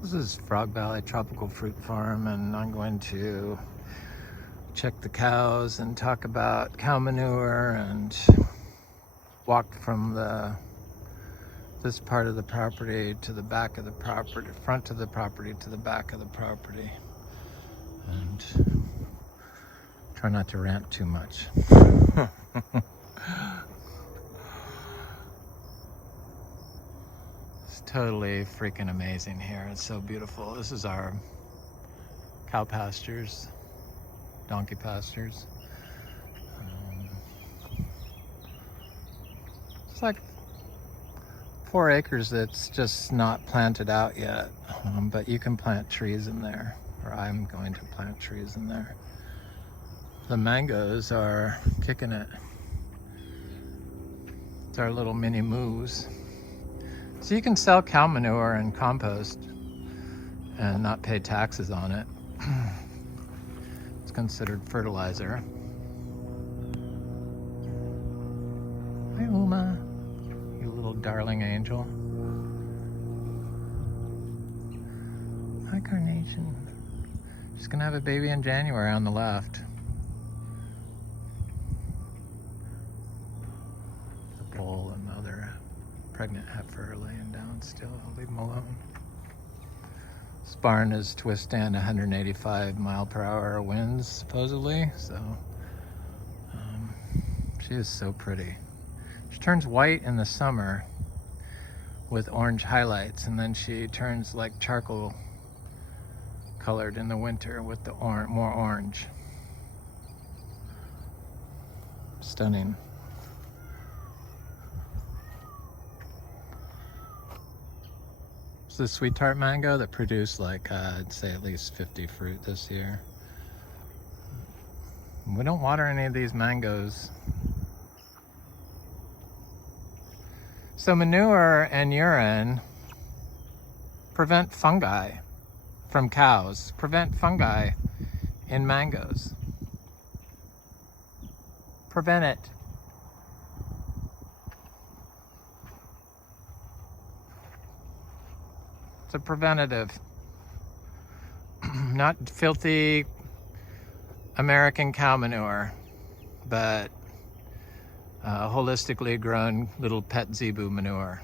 This is Frog Valley Tropical Fruit Farm, and I'm going to check the cows and talk about cow manure and walk from this part of the property to the back of the property, front of the property to the back of the property, and try not to rant too much. Totally freaking amazing here. It's so beautiful. This is our cow pastures, donkey pastures. It's like 4 acres that's just not planted out yet, but you can plant trees in there, or I'm going to plant trees in there. The mangoes are kicking it. It's our little mini moose. So you can sell cow manure and compost and not pay taxes on it. It's considered fertilizer. Hi, Uma, you little darling angel. Hi, Carnation. She's gonna have a baby in January on the left. The bull and the other pregnant heifer laying down still. I'll leave them alone. This barn is to withstand 185 mile per hour winds, supposedly, so she is so pretty. She turns white in the summer with orange highlights, and then she turns like charcoal colored in the winter with the more orange. Stunning. The sweet tart mango that produced like I'd say at least 50 fruit this year. We don't water any of these mangoes. So manure and urine prevent fungi from cows, prevent fungi in mangoes. Prevent it. It's a preventative. Not filthy American cow manure, but holistically grown little pet zebu manure.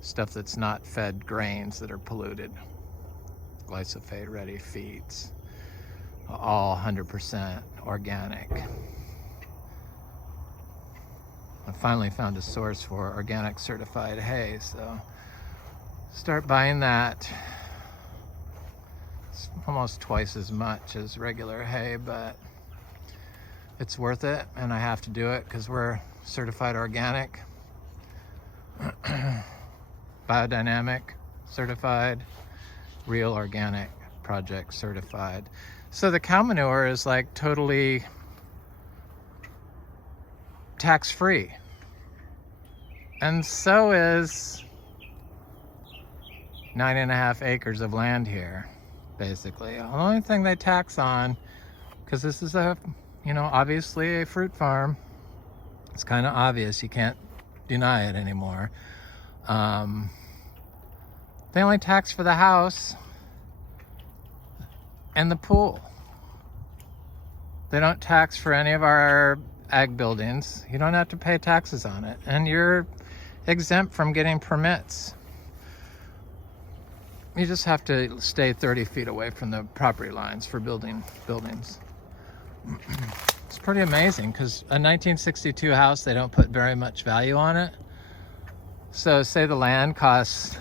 Stuff that's not fed grains that are polluted. Glyphosate ready feeds. All 100% organic. I finally found a source for organic certified hay, so start buying that. It's almost twice as much as regular hay, but it's worth it, and I have to do it because we're certified organic, biodynamic certified, real organic project certified. So the cow manure is like totally tax-free, and so is 9.5 acres of land here, basically. The only thing they tax on, because this is a, obviously a fruit farm. It's kind of obvious, you can't deny it anymore. They only tax for the house and the pool. They don't tax for any of our ag buildings. You don't have to pay taxes on it, and you're exempt from getting permits. You just have to stay 30 feet away from the property lines for buildings. It's pretty amazing because a 1962 house, they don't put very much value on it. So say the land costs,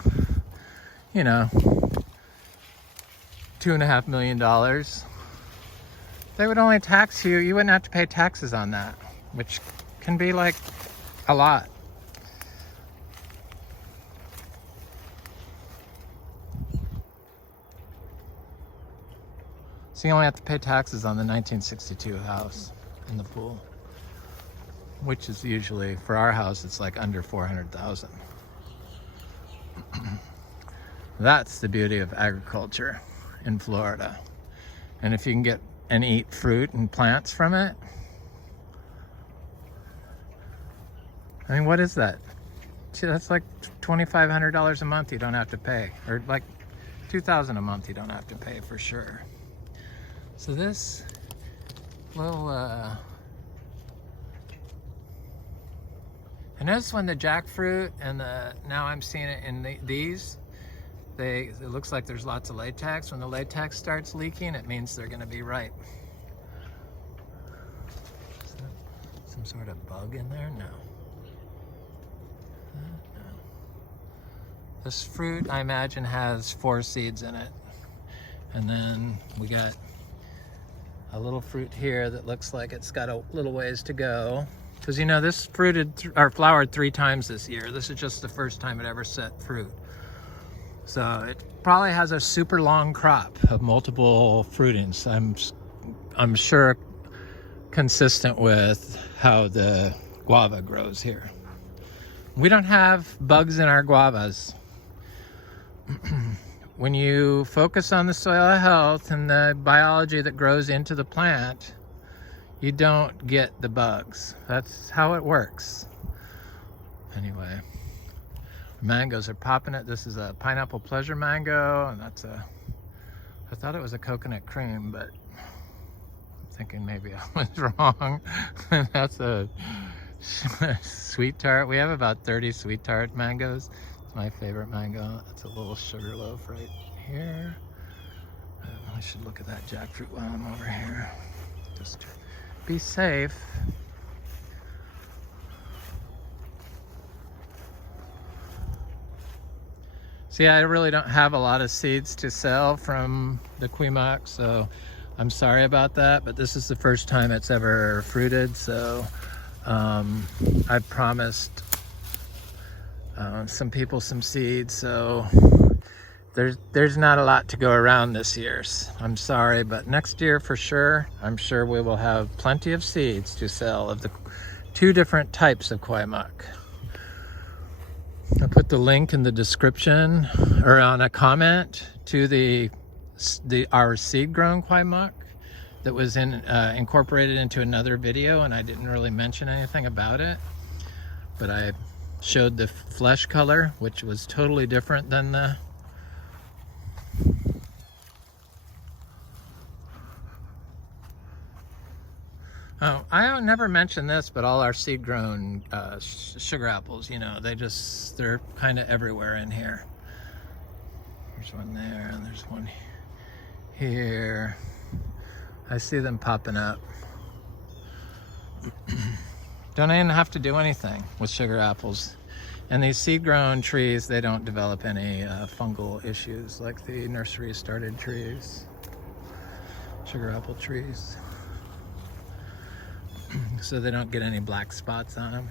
$2.5 million. They would only tax you. You wouldn't have to pay taxes on that, which can be like a lot. So you only have to pay taxes on the 1962 house and the pool, which is usually, for our house, it's like under $400,000. That's the beauty of agriculture in Florida. And if you can get and eat fruit and plants from it, I what is that? That's like $2,500 a month you don't have to pay. Or like $2,000 a month you don't have to pay for sure. So this little, I noticed when the jackfruit and now I'm seeing it in these, it looks like there's lots of latex. When the latex starts leaking, it means they're gonna be ripe. Is that some sort of bug in there? No. No. This fruit, I imagine, has 4 seeds in it. And then we got a little fruit here that looks like it's got a little ways to go. Because you know, this flowered 3 times this year. This is just the first time it ever set fruit. So it probably has a super long crop of multiple fruitings. I'm sure consistent with how the guava grows here. We don't have bugs in our guavas. When you focus on the soil health and the biology that grows into the plant, you don't get the bugs. That's how it works. Anyway, mangoes are popping it. This is a pineapple pleasure mango, and I thought it was a coconut cream, but I'm thinking maybe I was wrong. That's a sweet tart. We have about 30 sweet tart mangoes. It's my favorite mango. That's a little sugar loaf right here. I should look at that jackfruit while I'm over here. Just to be safe. See, I really don't have a lot of seeds to sell from the Quimac, so I'm sorry about that, but this is the first time it's ever fruited, so I promised some people some seeds, so there's not a lot to go around this year. I'm sorry, but next year for sure, I'm sure we will have plenty of seeds to sell of the 2 different types of Quimac. I'll put the link in the description or on a comment to our seed grown Quimac that was incorporated into another video, and I didn't really mention anything about it, but I showed the flesh color, which was totally different than the I never mentioned this, but all our seed grown sugar apples, you know, they're kind of everywhere in here. There's one there and there's one here. I see them popping up. Don't even have to do anything with sugar apples. And these seed grown trees, they don't develop any fungal issues like the nursery started trees, sugar apple trees. So they don't get any black spots on them.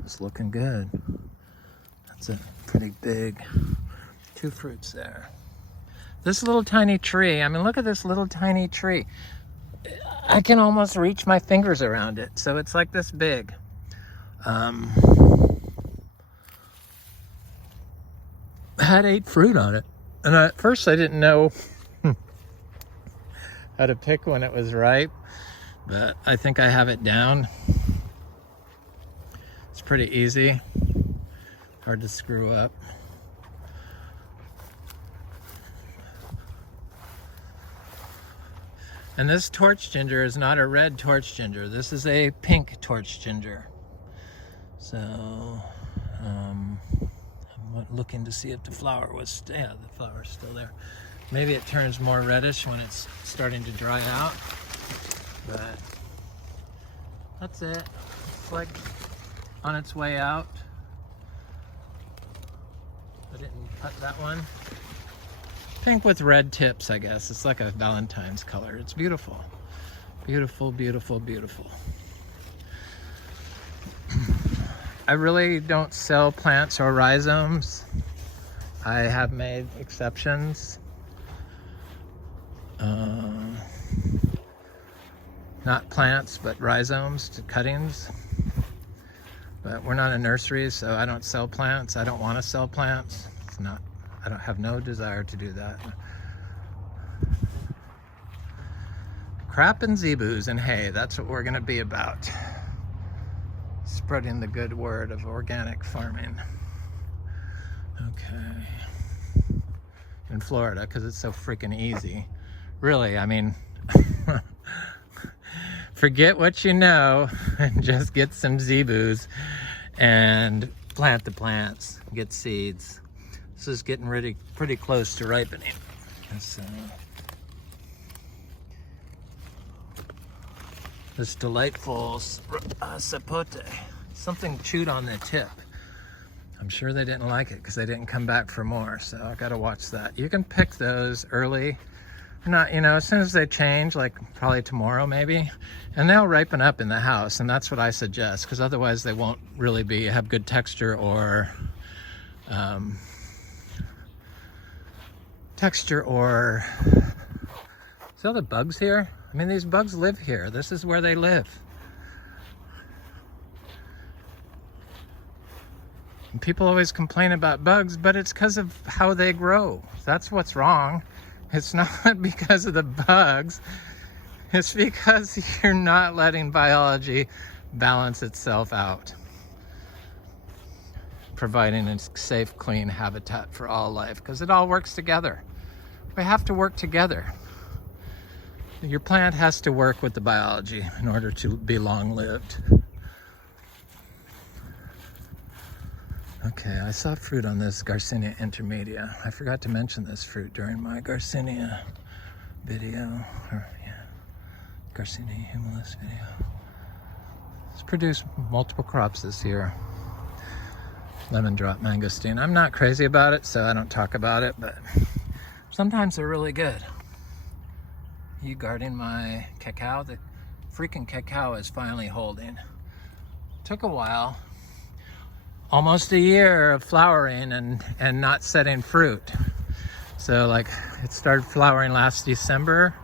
It's looking good. That's a pretty big 2 fruits there. This little tiny tree, I mean, look at this little tiny tree. I can almost reach my fingers around it. So it's like this big. Had 8 fruit on it. And at first I didn't know how to pick when it was ripe, but I think I have it down. It's pretty easy, hard to screw up. And this torch ginger is not a red torch ginger. This is a pink torch ginger. So I'm looking to see if the flower was, yeah, the flower's still there. Maybe it turns more reddish when it's starting to dry out, but that's it. It's like on its way out. I didn't cut that one. Pink with red tips, I guess. It's like a Valentine's color. It's beautiful. Beautiful, beautiful, beautiful. I really don't sell plants or rhizomes. I have made exceptions. Not plants, but rhizomes to cuttings. But we're not a nursery, so I don't sell plants. I don't want to sell plants. I don't have no desire to do that. Crap and zebus and hay, that's what we're gonna be about. spreading the good word of organic farming. Okay. In Florida, because it's so freaking easy. Really, I mean, forget what you know and just get some zebus and plant the plants, get seeds. This is getting pretty close to ripening. So, this delightful sapote, something chewed on the tip. I'm sure they didn't like it because they didn't come back for more, so I gotta watch that. You can pick those early, not, you know, as soon as they change, like probably tomorrow maybe, and they'll ripen up in the house, and that's what I suggest, because otherwise they won't really have good texture or see all the bugs here? I mean, these bugs live here. This is where they live. And people always complain about bugs, but it's because of how they grow. That's what's wrong. It's not because of the bugs. It's because you're not letting biology balance itself out, providing a safe, clean habitat for all life, because it all works together. We have to work together. Your plant has to work with the biology in order to be long-lived. Okay, I saw fruit on this Garcinia intermedia. I forgot to mention this fruit during my Garcinia video, Garcinia humilis video. It's produced multiple crops this year. Lemon drop mangosteen. I'm not crazy about it, so I don't talk about it, but sometimes they're really good. You guarding my cacao? The freaking cacao is finally holding. Took a while. Almost a year of flowering and not setting fruit. So like it started flowering last December.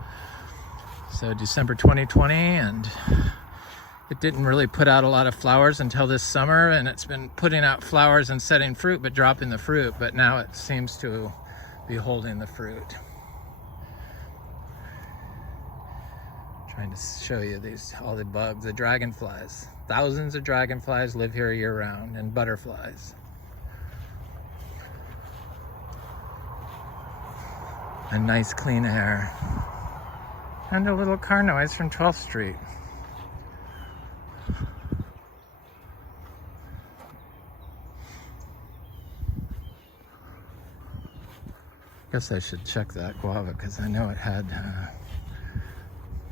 So December 2020, and it didn't really put out a lot of flowers until this summer, and it's been putting out flowers and setting fruit but dropping the fruit, but now it seems to be holding the fruit. Trying to show you all the bugs, the dragonflies. Thousands of dragonflies live here year round, and butterflies. And nice clean air. And a little car noise from 12th Street. Guess I should check that guava, because I know it had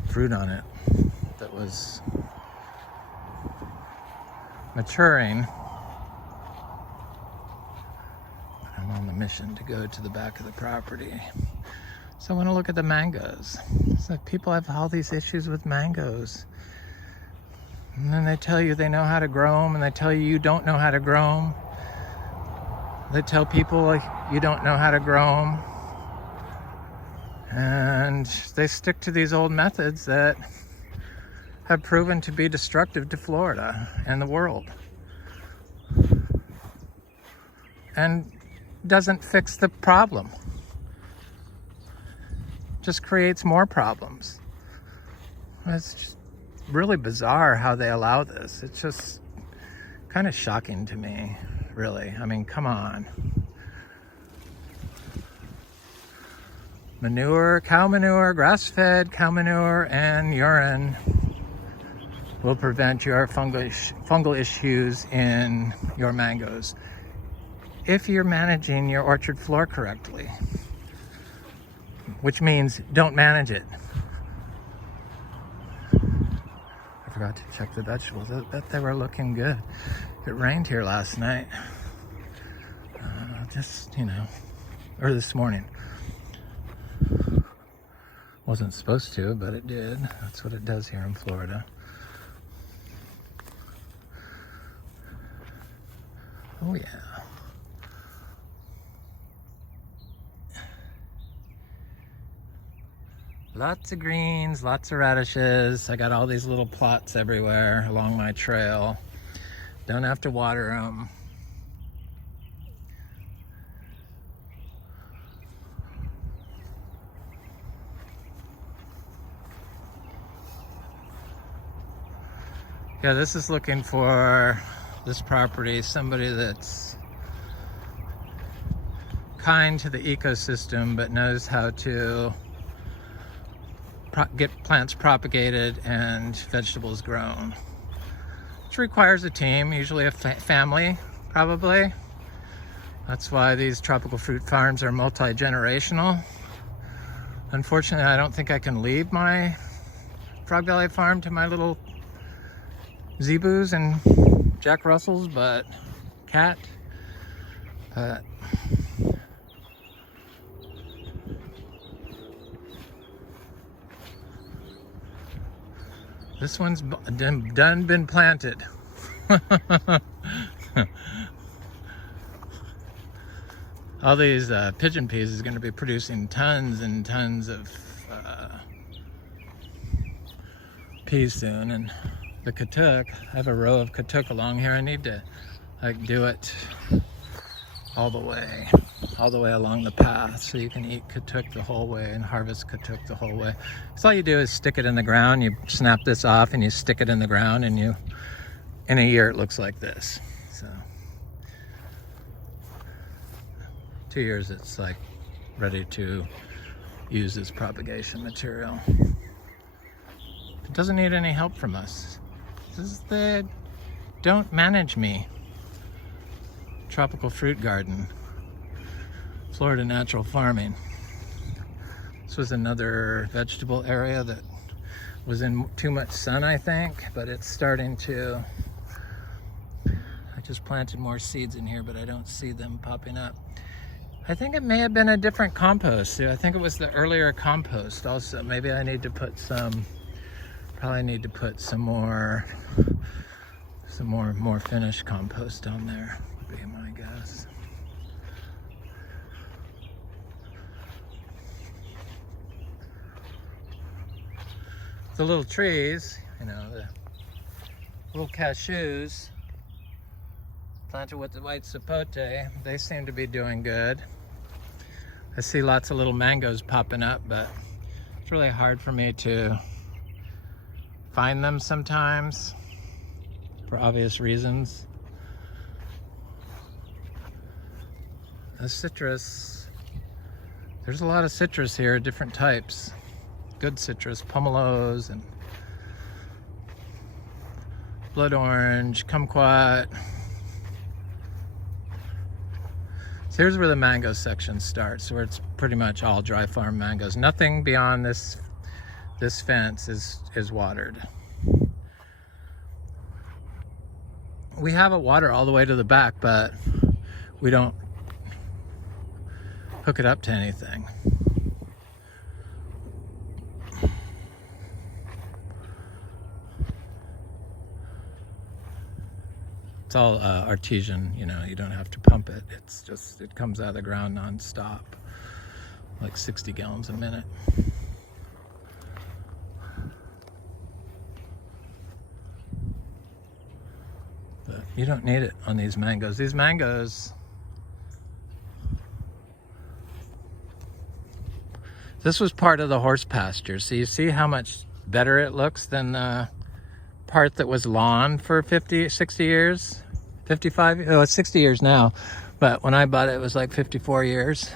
fruit on it that was maturing. I'm on the mission to go to the back of the property, so I want to look at the mangoes. So people have all these issues with mangoes, and then they tell you they know how to grow them, and they tell you you don't know how to grow them. They tell people you don't know how to grow them, and they stick to these old methods that have proven to be destructive to Florida and the world, and doesn't fix the problem, just creates more problems. It's just really bizarre how they allow this. It's just kind of shocking to me, really. I mean, come on. Manure, cow manure, grass-fed cow manure, and urine will prevent your fungal issues in your mangoes if you're managing your orchard floor correctly, which means don't manage it. I forgot to check the vegetables. I bet they were looking good. It rained here last night, or this morning. Wasn't supposed to, but it did. That's what it does here in Florida. Oh yeah. Lots of greens, lots of radishes. I got all these little plots everywhere along my trail. Don't have to water them. Yeah, this is looking for this property, somebody that's kind to the ecosystem but knows how to get plants propagated and vegetables grown, which requires a team, usually a family, probably. That's why these tropical fruit farms are multi-generational. Unfortunately, I don't think I can leave my Frog Valley farm to my little zebus and Jack Russells, but cat. This one's done been planted. All these pigeon peas is going to be producing tons and tons of peas soon. And the katuk, I have a row of katuk along here. I need to like do it all the way along the path, so you can eat katuk the whole way and harvest katuk the whole way. So all you do is stick it in the ground. You snap this off and you stick it in the ground, and in a year it looks like this. So 2 years it's like ready to use as propagation material. It doesn't need any help from us. They don't manage me. Tropical fruit garden, Florida natural farming. This was another vegetable area that was in too much sun, I think, but it's starting to. I just planted more seeds in here, but I don't see them popping up. I think it may have been a different compost. I think it was the earlier compost. Also, maybe I need to put some. Probably need to put some more finished compost on there. Would be my guess. The little trees, you know, the little cashews planted with the white sapote, they seem to be doing good. I see lots of little mangoes popping up, but it's really hard for me to find them sometimes for obvious reasons. The citrus, there's a lot of citrus here, different types. Good citrus, pomelos and blood orange, kumquat. So here's where the mango section starts, where it's pretty much all dry farm mangoes. Nothing beyond this fence is watered. We have it water all the way to the back, but we don't hook it up to anything. It's all artesian, you know, you don't have to pump it. It's just, it comes out of the ground non-stop, like 60 gallons a minute. But you don't need it on these mangoes. These mangoes, this was part of the horse pasture. So you see how much better it looks than the part that was lawn for 50, 60 years, 55, oh, it's 60 years now. But when I bought it, it was like 54 years.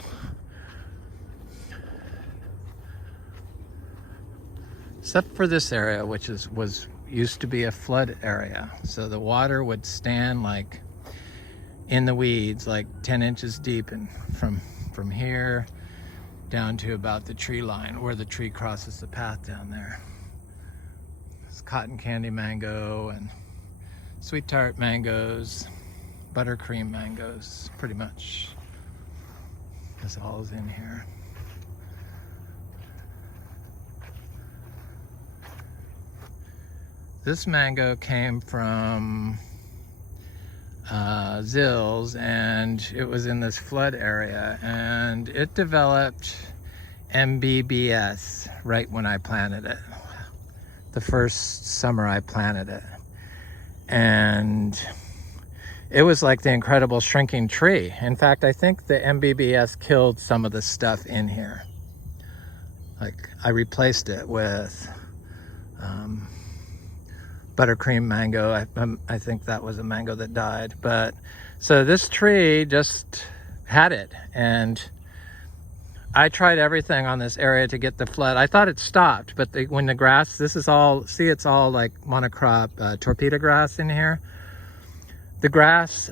Except for this area, which used to be a flood area. So the water would stand like in the weeds, like 10 inches deep, and from here down to about the tree line, where the tree crosses the path down there. It's cotton candy mango and sweet tart mangoes, buttercream mangoes, pretty much. This all is in here. This mango came from Zills, and it was in this flood area, and it developed MBBS right when I planted it. The first summer I planted it. And it was like the incredible shrinking tree. In fact, I think the MBBS killed some of the stuff in here. Like, I replaced it with buttercream mango. I think that was a mango that died. But so this tree just had it, and I tried everything on this area to get the flood. I thought it stopped, but when the grass, this is all, see, it's all like monocrop torpedo grass in here. The grass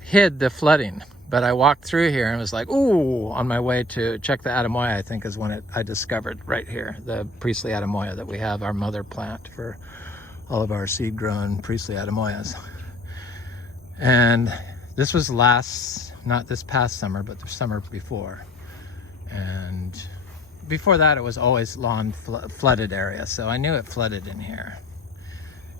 hid the flooding, but I walked through here and was like, ooh, on my way to check the Adamoya, I think is when I discovered right here, the Priestley Adamoya that we have, our mother plant for all of our seed grown Priestley Adamoyas. And this was not this past summer, but the summer before. And before that, it was always lawn flooded area. So I knew it flooded in here.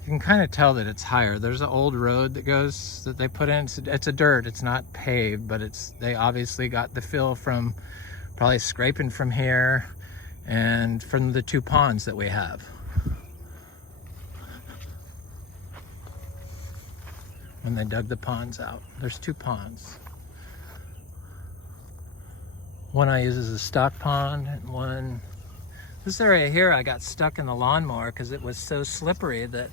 You can kind of tell that it's higher. There's an old road that they put in. It's a dirt, it's not paved, but they obviously got the fill from probably scraping from here and from the 2 ponds that we have. When they dug the ponds out. There's 2 ponds. One I use as a stock pond, and one, this area here I got stuck in the lawnmower because it was so slippery that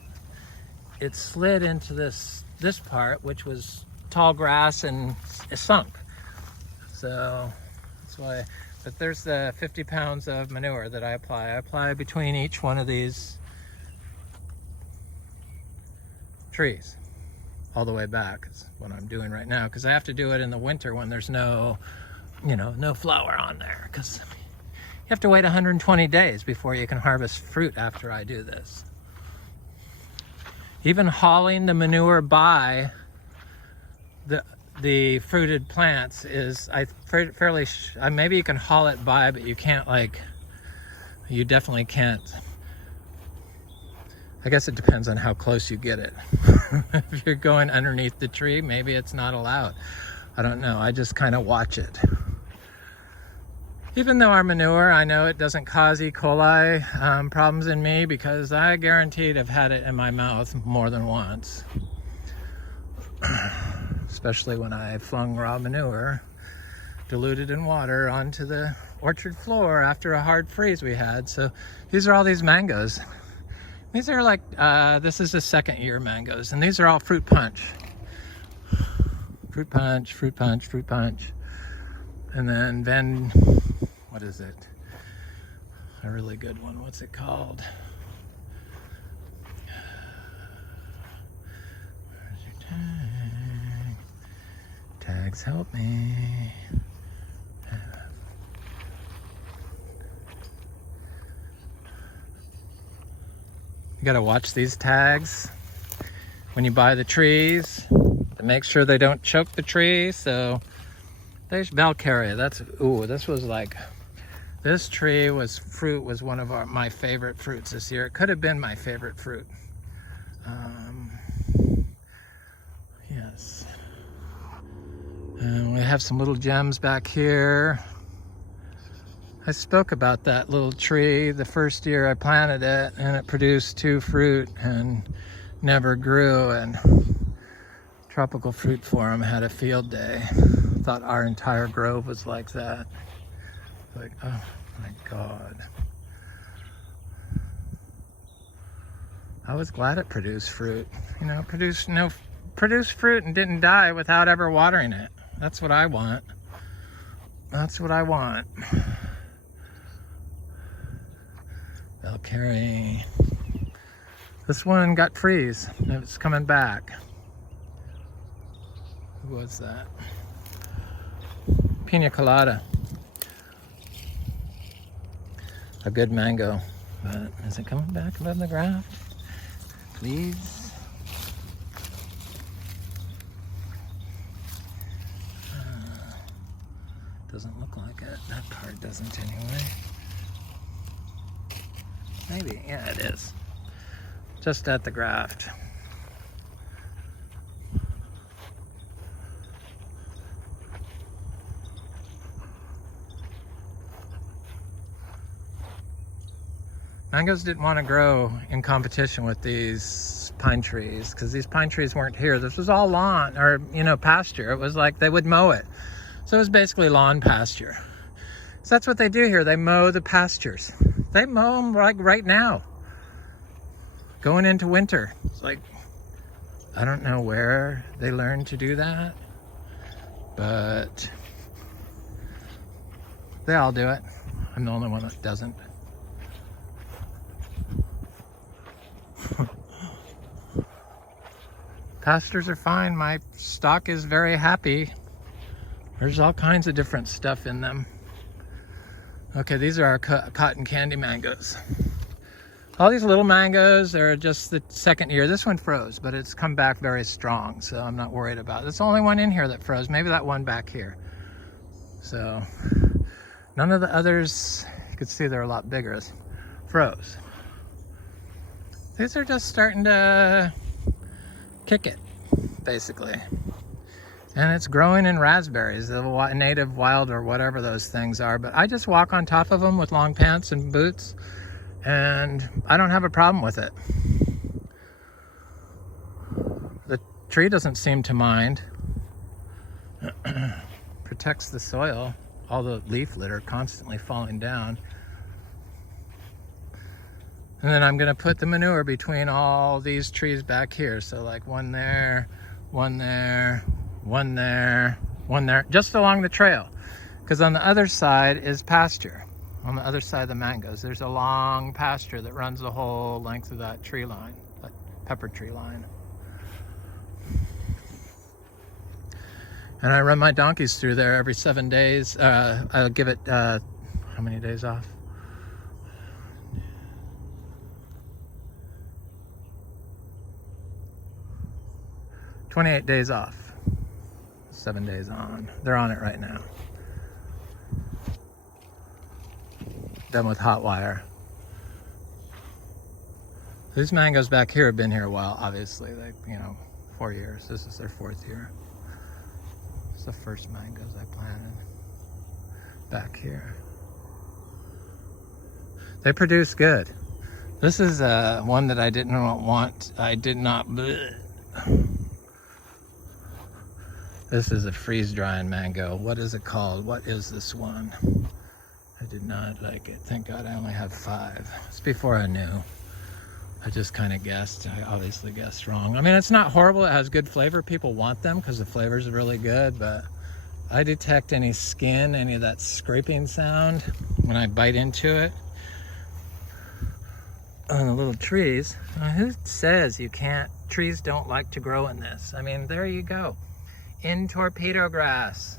it slid into this part, which was tall grass, and it sunk. So that's why, but there's the 50 pounds of manure that I apply. I apply between each one of these trees, all the way back is what I'm doing right now, because I have to do it in the winter when there's no flower on there, because you have to wait 120 days before you can harvest fruit after I do this. Even hauling the manure by the fruited plants is, maybe you can haul it by, but you can't, you definitely can't. I guess it depends on how close you get it. If you're going underneath the tree, maybe it's not allowed. I don't know, I just kind of watch it. Even though our manure, I know it doesn't cause E. coli problems in me, because I guaranteed I've had it in my mouth more than once. Especially when I flung raw manure, diluted in water, onto the orchard floor after a hard freeze we had. So these are all these mangoes. These are this is the 2nd year mangoes, and these are all fruit punch. Fruit punch, fruit punch, fruit punch. And then, what is it? A really good one, what's it called? Where's your tag? Tags help me. You gotta watch these tags when you buy the trees to make sure they don't choke the tree. So there's Valkyria. This tree was one of my favorite fruits this year. It could have been my favorite fruit. Yes. And we have some little gems back here. I spoke about that little tree the first year I planted it, and it produced 2 fruit and never grew, and Tropical Fruit Forum had a field day. Thought our entire grove was like that. Like, oh my God. I was glad it produced fruit. Produced fruit and didn't die without ever watering it. That's what I want. That's what I want. Valkyrie. This one got freeze. It's coming back. Who was that? Pina colada. A good mango. But is it coming back above the ground? Please. Doesn't look like it. That part doesn't anyway. Maybe, yeah, it is. Just at the graft. Mangoes didn't want to grow in competition with these pine trees, because these pine trees weren't here. This was all lawn, or pasture. It was like they would mow it. So it was basically lawn pasture. So that's what they do here. They mow the pastures. They mow them right now. going into winter. It's like, I don't know where they learned to do that, but they all do it. I'm the only one that doesn't. Pastures are fine. My stock is very happy. There's all kinds of different stuff in them. Okay, these are our cotton candy mangoes. All these little mangoes are just the second year. This one froze, but it's come back very strong, so I'm not worried about it. It's the only one in here that froze. Maybe that one back here. So none of the others, you can see they're a lot bigger, froze. These are just starting to kick it, basically. And it's growing in raspberries, the native wild or whatever those things are. But I just walk on top of them with long pants and boots, and I don't have a problem with it. The tree doesn't seem to mind. Protects the soil. All the leaf litter constantly falling down. And then I'm gonna put the manure between all these trees back here. So like one there, one there, one there, one there, just along the trail. Because on the other side is pasture. On the other side of the mangoes, there's a long pasture that runs the whole length of that tree line, that pepper tree line. And I run my donkeys through there every 7 days. I'll give it, how many days off? 28 days off, 7 days on. They're on it right now. Done with hot wire. These mangoes back here have been here a while, obviously, like, 4 years. This is their 4th year. It's the first mangoes I planted back here. They produce good. This is one that I didn't want. I did not. Bleh. This is a freeze-drying mango. What is it called? What is this one? I did not like it. Thank God I only have 5. It's before I knew. I just kind of guessed. I obviously guessed wrong. I mean, it's not horrible. It has good flavor. People want them because the flavor is really good, but I detect any skin, any of that scraping sound when I bite into it on the little trees. Who says you can't? Trees don't like to grow in this. I mean, there you go. In torpedo grass.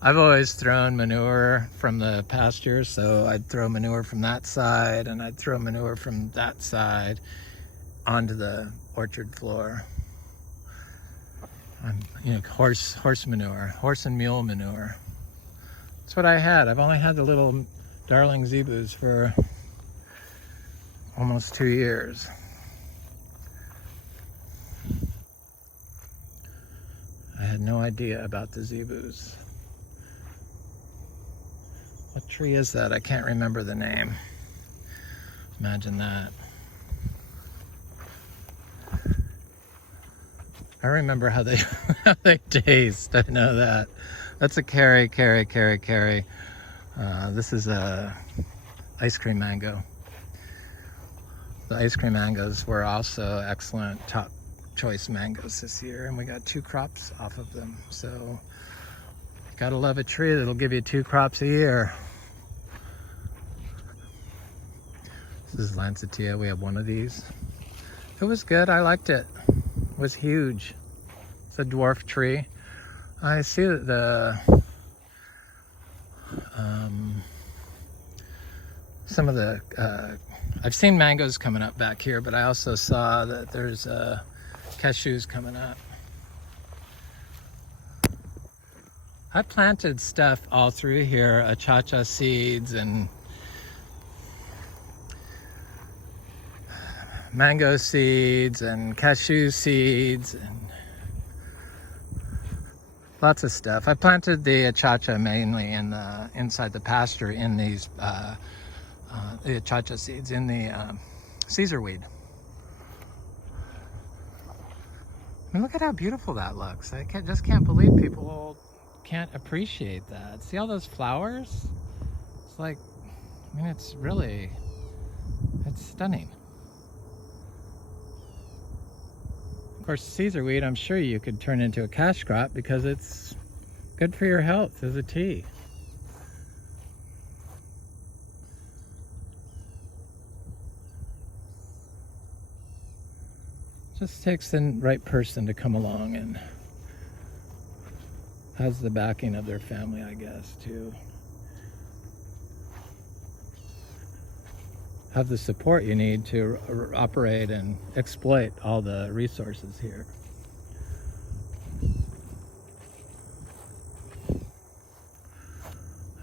I've always thrown manure from the pasture, so I'd throw manure from that side and I'd throw manure from that side onto the orchard floor. Horse manure, horse and mule manure. That's what I had. I've only had the little darling zebus for almost 2 years. I had no idea about the zebus. What tree is that? I can't remember the name. Imagine that. I remember how they how they taste. I know that. That's a carry. This is a ice cream mango. The ice cream mangoes were also excellent top choice mangoes this year, and we got 2 crops off of them. So gotta love a tree that'll give you 2 crops a year. This is Lancettia. We have one of these. It was good. I liked it. It was huge. It's a dwarf tree. I see that some of the I've seen mangoes coming up back here, but I also saw that there's cashews coming up. I planted stuff all through here, achacha seeds and mango seeds and cashew seeds and lots of stuff. I planted the achacha mainly in the inside the pasture in these the achacha seeds in the Caesar weed. I mean, look at how beautiful that looks. I just can't believe people can't appreciate that. See all those flowers? It's like, I mean, it's stunning. Of course, Caesar weed, I'm sure you could turn into a cash crop because it's good for your health as a tea. Just takes the right person to come along and has the backing of their family, I guess, to have the support you need to operate and exploit all the resources here.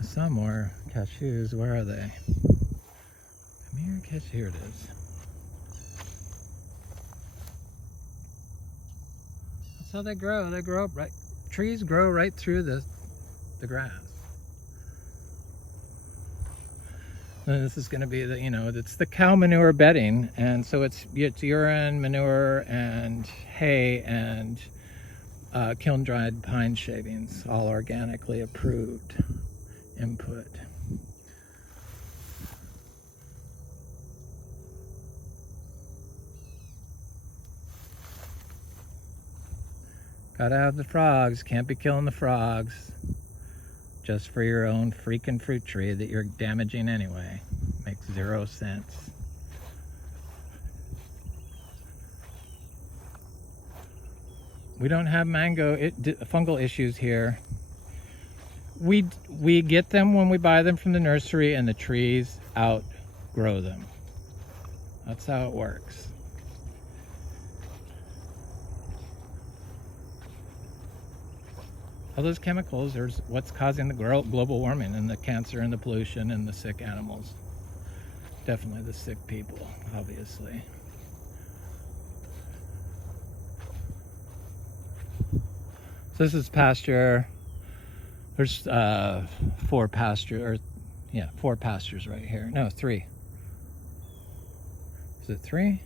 Some more cashews. Where are they? Come here, cashew. Here it is. That's how they grow. They grow up right. Trees grow right through the grass. And this is going to be the, it's the cow manure bedding, and so it's urine, manure, and hay, and kiln-dried pine shavings, all organically approved input. Gotta have the frogs, can't be killing the frogs just for your own freaking fruit tree that you're damaging anyway. Makes 0 sense. We don't have fungal issues here. We get them when we buy them from the nursery, and the trees outgrow them. That's how it works. All those chemicals are what's causing the global warming and the cancer and the pollution and the sick animals. Definitely the sick people, obviously. So this is pasture. There's 4 pastures right here. No, 3. Is it 3?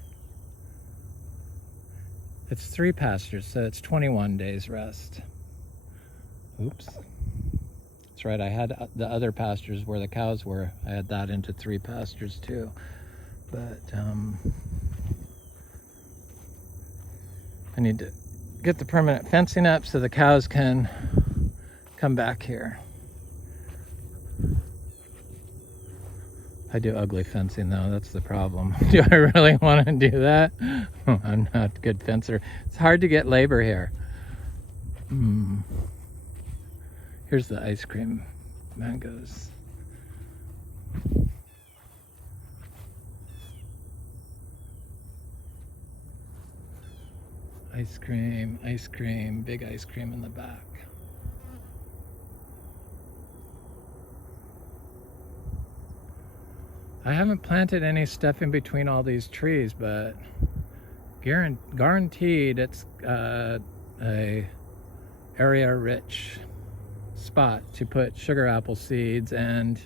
It's 3 pastures, so it's 21 days rest. Oops. That's right, I had the other pastures where the cows were. I had that into 3 pastures too. But I need to get the permanent fencing up so the cows can come back here. I do ugly fencing though, that's the problem. Do I really want to do that? I'm not a good fencer. It's hard to get labor here. Here's the ice cream mangoes. Ice cream, big ice cream in the back. I haven't planted any stuff in between all these trees, but guaranteed it's a area rich spot to put sugar apple seeds and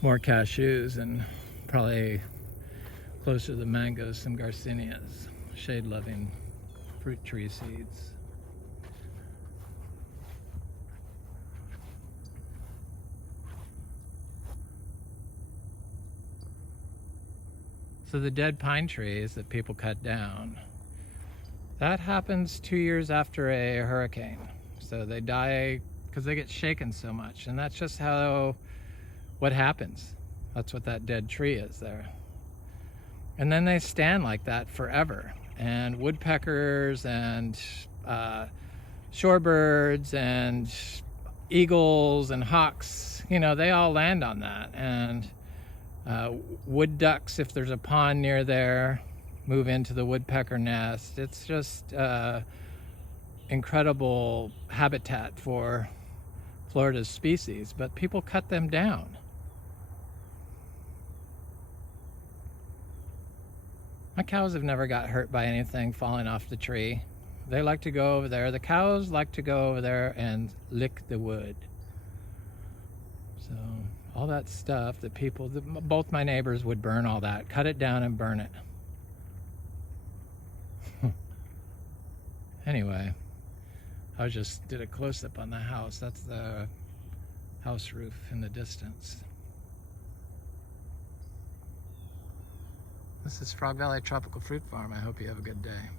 more cashews, and probably closer to the mangoes, some garcinias, shade loving fruit tree seeds. So the dead pine trees that people cut down, that happens 2 years after a hurricane. So they die because they get shaken so much, and that's just what happens. That's what that dead tree is there. And then they stand like that forever, and woodpeckers and shorebirds and eagles and hawks, they all land on that. And wood ducks, if there's a pond near there, move into the woodpecker nest. It's just incredible habitat for Florida's species, but people cut them down. My cows have never got hurt by anything falling off the tree. They like to go over there. The cows like to go over there and lick the wood. So all that stuff that both my neighbors would burn all that, cut it down and burn it. Anyway, I just did a close-up on the house. That's the house roof in the distance. This is Frog Valley Tropical Fruit Farm. I hope you have a good day.